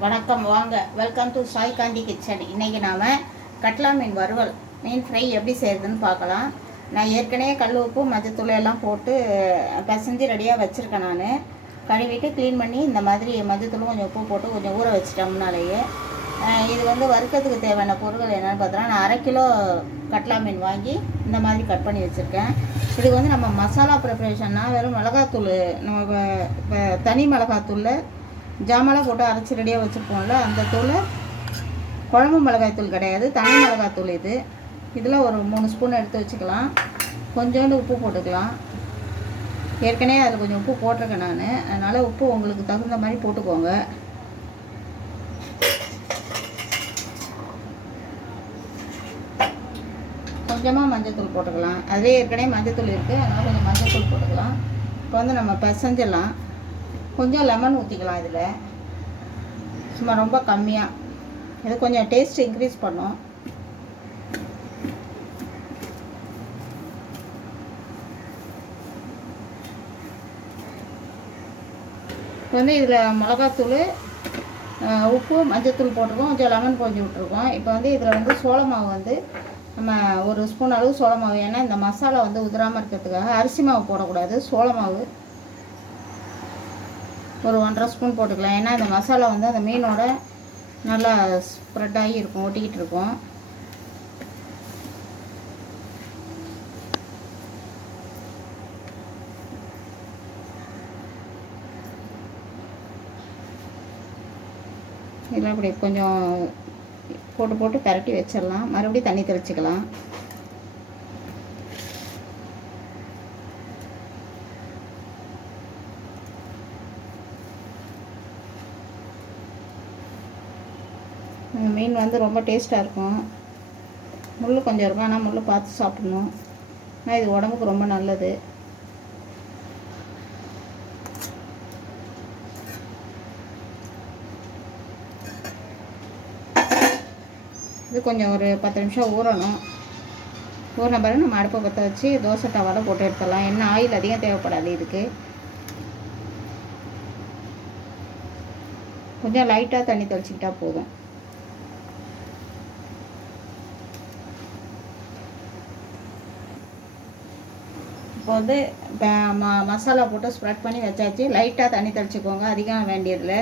வணக்கம் வாங்க. Welcome to Sai Kanthi kitchen இன்றைக்கி நாம் கட்லா மீன் வறுவல் மீன் ஃப்ரை எப்படி செய்யுதுன்னு பார்க்கலாம். நான் ஏற்கனவே கல் உப்பு மஞ்சத்தூள் எல்லாம் போட்டு பசஞ்சு ரெடியாக வச்சுருக்கேன் நான். கழுவிட்டு க்ளீன் பண்ணி இந்த மாதிரி மஞ்சத்தூளும் கொஞ்சம் உப்பு போட்டு கொஞ்சம் ஊற வச்சிட்டோம்னாலேயே இது வந்து வறுக்கிறதுக்கு தேவையான பொருட்கள் என்னென்னு பார்த்தோன்னா நான் அரை கிலோ கட்லா மீன் வாங்கி இந்த மாதிரி கட் பண்ணி வச்சுருக்கேன். இதுக்கு வந்து நம்ம மசாலா ப்ரிப்ரேஷன்னா வெறும் மிளகாத்தூள் நம்ம தனி மிளகாத்தூளில் ஜாமெல்லாம் போட்டு அரைச்சி ரெடியாக வச்சுருப்போம்ல அந்த தூள். குழம்பு மிளகாய் தூள் கிடையாது தனி மிளகாய் தூள் இது. இதில் ஒரு மூணு ஸ்பூன் எடுத்து வச்சுக்கலாம். கொஞ்சோண்டு உப்பு போட்டுக்கலாம். ஏற்கனவே அதில் கொஞ்சம் உப்பு போட்டிருக்கேன் நான். அதனால் உப்பு உங்களுக்கு தகுந்த மாதிரி போட்டுக்கோங்க. கொஞ்சமாக மஞ்சத்தூள் போட்டுக்கலாம். அதிலே ஏற்கனவே மஞ்சத்தூள் இருக்குது அதனால் கொஞ்சம் மஞ்சத்தூள் போட்டுக்கலாம். இப்போ வந்து நம்ம பிசைஞ்சிடலாம். கொஞ்சம் லெமன் ஊற்றிக்கலாம் இதில். சும்மா ரொம்ப கம்மியாக இது கொஞ்சம் டேஸ்ட் இன்க்ரீஸ் பண்ணும். இப்போ வந்து இதில் மிளகாத்தூள் உப்பு மஞ்சத்தூள் போட்டிருக்கோம். கொஞ்சம் லெமன் கொஞ்சம் விட்டுருக்கோம். இப்போ வந்து இதில் வந்து சோள மாவு வந்து நம்ம ஒரு ஸ்பூன் அளவு சோள மாவு. ஏன்னா இந்த மசாலா வந்து உதிராமல் இருக்கிறதுக்காக அரிசி மாவு போடக்கூடாது. சோள மாவு. ஒரு ஒன்றரை ஸ்பூன் போட்டுக்கலாம். ஏன்னா இந்த மசாலா வந்து அந்த மீனோட நல்லா ஸ்ப்ரெட் ஆகி இருக்கும் ஒட்டிக்கிட்டு இருக்கும். இதில் அப்படி கொஞ்சம் போட்டு போட்டு பரட்டி வச்சிடலாம். மறுபடியும் தண்ணி தெளிச்சிக்கலாம். மீன் வந்து ரொம்ப டேஸ்ட்டாக இருக்கும். முள் கொஞ்சம் இருக்கும். ஆனால் முள் பார்த்து சாப்பிடணும். ஆனால் இது உடம்புக்கு ரொம்ப நல்லது. இது கொஞ்சம் ஒரு பத்து நிமிஷம் ஊறணும். ஊறின பிறகு நம்ம அடுப்பை பற்ற வச்சு தோசை டவாவில் போட்டு எடுத்துடலாம். என்ன ஆயில் அதிகம் தேவைப்படாது இதுக்கு. கொஞ்சம் லைட்டாக தண்ணி தெளிச்சிக்கிட்டால் போதும். இப்போ வந்து இப்போ ம மசாலா போட்டு ஸ்ப்ரெட் பண்ணி வச்சாச்சு. லைட்டாக தண்ணி தெளிச்சுக்கோங்க. அதிகம் வேண்டியதில்லை.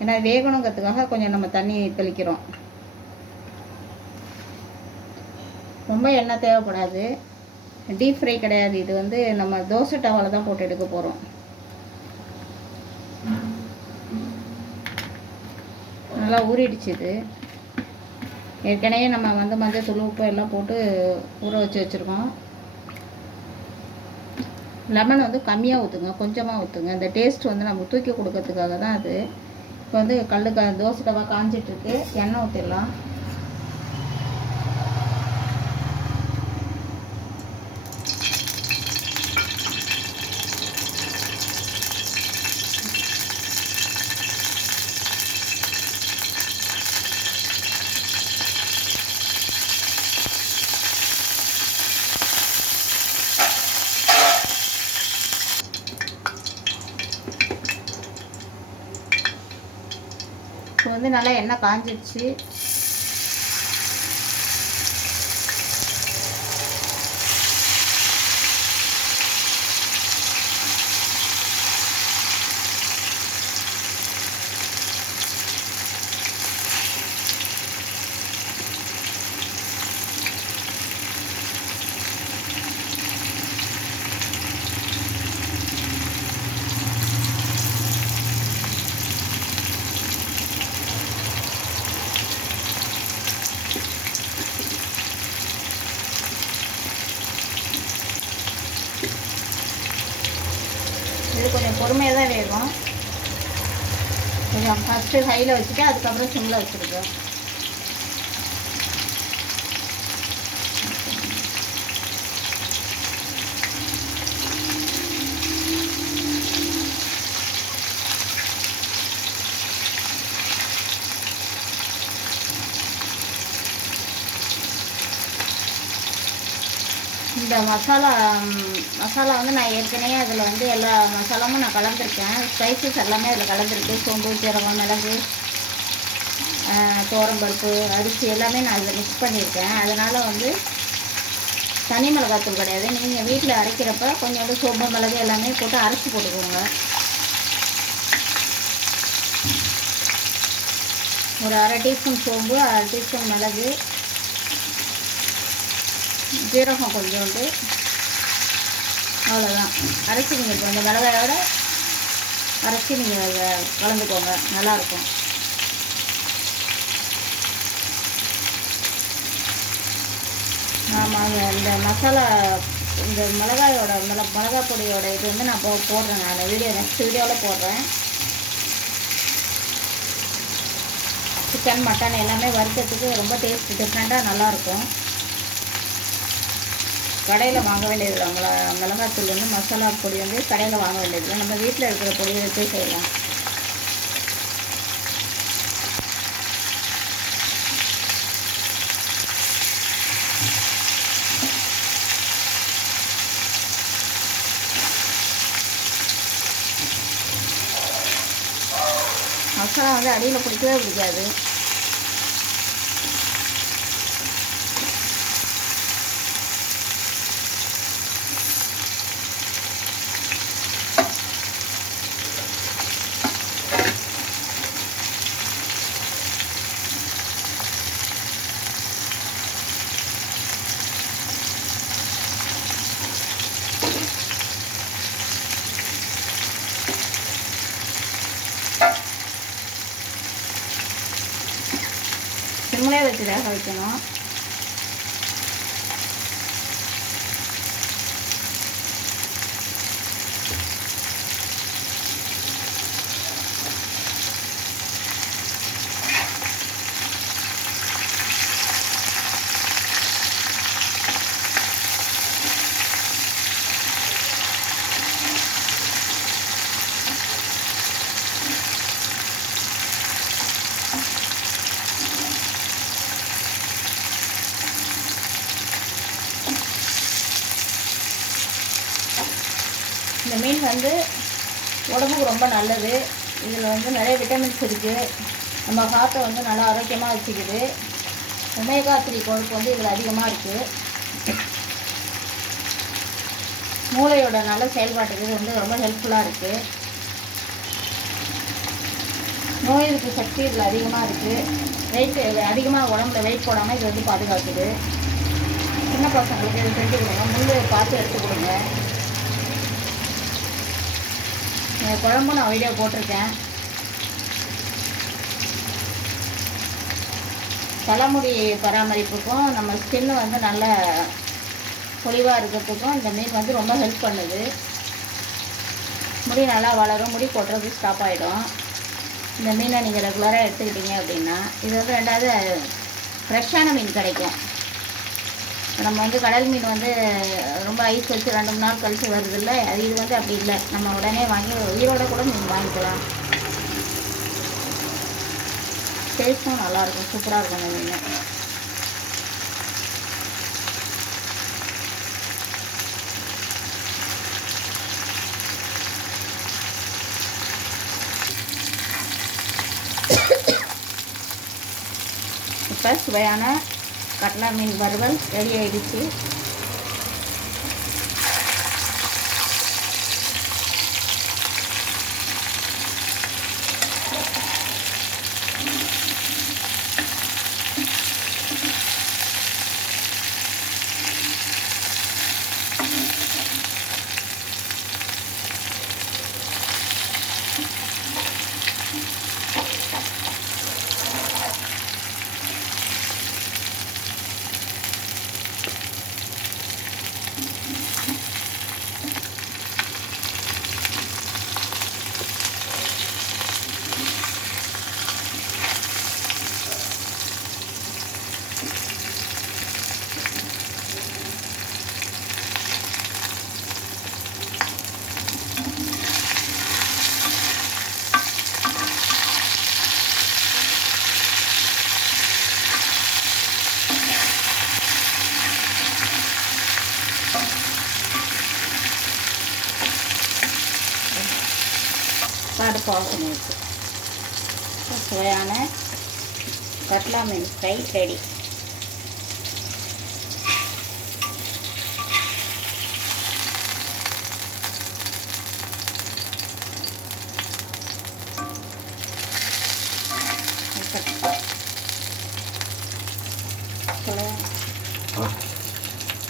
ஏன்னா வேகணுங்கிறதுக்காக கொஞ்சம் நம்ம தண்ணி தெளிக்கிறோம். ரொம்ப எண்ணெய் தேவைப்படாது. டீப் ஃப்ரை கிடையாது. இது வந்து நம்ம தோசை டவாவில் தான் போட்டு எடுக்க போகிறோம் நல்லா ஊறிடுச்சு இது. ஏற்கனவே நம்ம வந்து மஞ்சள் தூள் உப்பு எல்லாம் போட்டு ஊற வச்சு வச்சுருக்கோம். லெமன் வந்து கம்மியாக ஊற்றுங்க கொஞ்சமாக ஊற்றுங்க இந்த டேஸ்ட் வந்து நம்ம தூக்கி கொடுக்கறதுக்காக தான் அது. இப்போ வந்து கல் க தோசை டவா காஞ்சிட்ருக்கு எண்ணெய் ஊற்றிடலாம் இப்போ வந்து நல்லா எண்ணெய் காஞ்சிடுச்சு இது கொஞ்சம் பொறுமையாக தான் வேகும். கொஞ்சம் ஃபஸ்ட்டு ஹையில் வச்சுட்டு அதுக்கப்புறம் சிம்மில் வச்சுருக்கோம் இந்த மசாலா மசாலா வந்து நான் ஏற்கனவே அதில் வந்து எல்லா மசாலாவும் நான் கலந்துருக்கேன். ஸ்பைசஸ் எல்லாமே அதில் கலந்துருக்கு. சோம்பு சீரகம் மிளகு பருப்பு அரிசி எல்லாமே நான் அதில் மிக்ஸ் பண்ணியிருக்கேன். அதனால் வந்து தனி மிளகாத்தூள் கிடையாது. நீங்கள் வீட்டில் அரைக்கிறப்ப கொஞ்சோண்டு சோம்பு மிளகு எல்லாமே போட்டு அரைச்சி போட்டுக்கோங்க. ஒரு அரை டீஸ்பூன் சோம்பு அரை டீஸ்பூன் மிளகு ஜீரகம் கொஞ்சோண்டு. அவ்வளோதான் அரைச்சி நீங்கள் இப்போ இந்த மிளகாயோட அரைச்சி நீங்கள் அதை கலந்துக்கோங்க. நல்லாயிருக்கும். ஆமாங்க இந்த மசாலா இந்த மிளகாயோட மிள மிளகா பொடியோட இது வந்து நான் போ போடுறேன் நான். வீடியோ நெக்ஸ்ட் வீடியோவில் போடுறேன். சிக்கன் மட்டன் எல்லாமே வறுக்கிறதுக்கு ரொம்ப டேஸ்ட் டிஃப்ரெண்ட்டாக நல்லாயிருக்கும். கடையில் வாங்க வேண்டியது மிள மிளகாத்தூள் வந்து மசாலா பொடி வந்து கடையில் வாங்க வேண்டியது நம்ம வீட்டில் இருக்கிற பொடியை வச்சே செய்யலாம். மசாலா வந்து அடியில் பிடிக்கவே பிடிக்காது. சிம்மிலே வச்சு வேக வைக்கணும் இந்த மீன் வந்து உடம்புக்கு ரொம்ப நல்லது. இதில் வந்து நிறைய விட்டமின்ஸ் இருக்குது நம்ம ஹார்ட்டை வந்து நல்லா ஆரோக்கியமாக வச்சுக்குது. ஒமேகா த்ரீ கொழுப்பு வந்து இதில் அதிகமாக இருக்குது மூளையோட நல்ல செயல்பாட்டுக்கு இது வந்து ரொம்ப ஹெல்ப்ஃபுல்லாக இருக்குது நோய் எதிர்ப்பு சக்தி இதில் அதிகமாக இருக்குது வெயிட் அதிகமாக உடம்புல வெயிட் போடாமல் இது வந்து பாதுகாக்குது. சின்ன பசங்களுக்கு இது செஞ்சு கொடுங்க முள் பார்த்து எடுத்து கொடுங்க. குழம்பும் நான் வீடியோ போட்டிருக்கேன். தலைமுடி பராமரிப்புக்கும் நம்ம ஸ்கின் வந்து நல்ல பொலிவாக இருக்கிறதுக்கும் இந்த மீன் வந்து ரொம்ப ஹெல்ப் பண்ணுது. முடி நல்லா வளரும் முடி கொட்டுறது ஸ்டாப் ஆகிடும் இந்த மீனை நீங்கள் ரெகுலராக எடுத்துக்கிட்டீங்க அப்படின்னா இது வந்து ரெண்டாவது ஃப்ரெஷ்ஷான மீன் கிடைக்கும். நம்ம வந்து கடல் மீன் வந்து ரொம்ப ஐஸ் வச்சு ரெண்டு மூணு நாள் கழிச்சு வருது இல்லை அது இது வந்து அப்படி இல்லை. நம்ம உடனே வாங்கி உயிரோட கூட மீன் வாங்கிக்கலாம். டேஸ்ட்டும் நல்லாயிருக்கும் சூப்பராக இருக்கும் அந்த மீன். இப்போ சுவையான கட்லா மீன் வறுவல் ரெடி ஆயிடுச்சு. அடுப்பு இருக்குது சுவையான கட்லா மீன் ஃப்ரை ரெடி.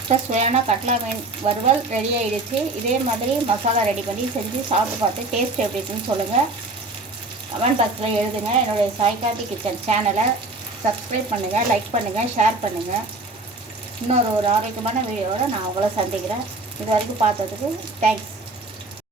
இப்போ சுவையான கட்லா மீன் வறுவல் ரெடி ஆகிடுச்சு இதே மாதிரி மசாலா ரெடி பண்ணி செஞ்சு சாப்பிட்டு பார்த்து டேஸ்ட் எப்படி இருக்குன்னு சொல்லுங்கள் கமெண்ட் பாக்ஸில் எழுதுங்க. என்னுடைய சாய்காந்தி கிச்சன் சேனலை சப்ஸ்கிரைப் பண்ணுங்கள் லைக் பண்ணுங்கள் ஷேர் பண்ணுங்கள் இன்னொரு ஒரு ஆரோக்கியமான வீடியோவோட நான் உங்களை சந்திக்கிறேன். இது வரைக்கும் பார்த்ததுக்கு தேங்க்ஸ்